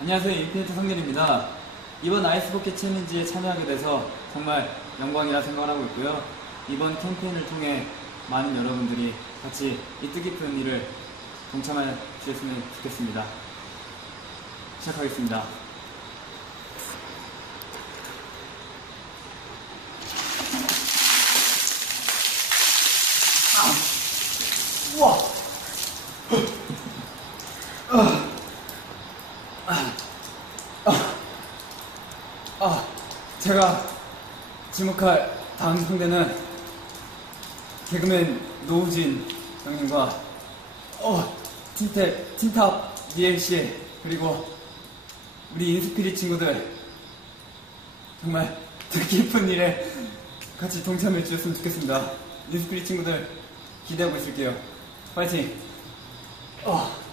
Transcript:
안녕하세요. 인피니트 성균입니다. 이번 아이스버킷 챌린지에 참여하게 돼서 정말 영광이라 생각을 하고 있고요. 이번 캠페인을 통해 많은 여러분들이 같이 이 뜻깊은 일을 동참해 주셨으면 좋겠습니다. 시작하겠습니다. 우와! 아, 제가 지목할 다음 상대는 개그맨 노우진 형님과 어, 틴탭, 틴탑 DLC 그리고 우리 인스피릿 친구들 정말 뜻깊은 일에 같이 동참해 주셨으면 좋겠습니다. 인스피릿 친구들 기대하고 있을게요. 파이팅! 어.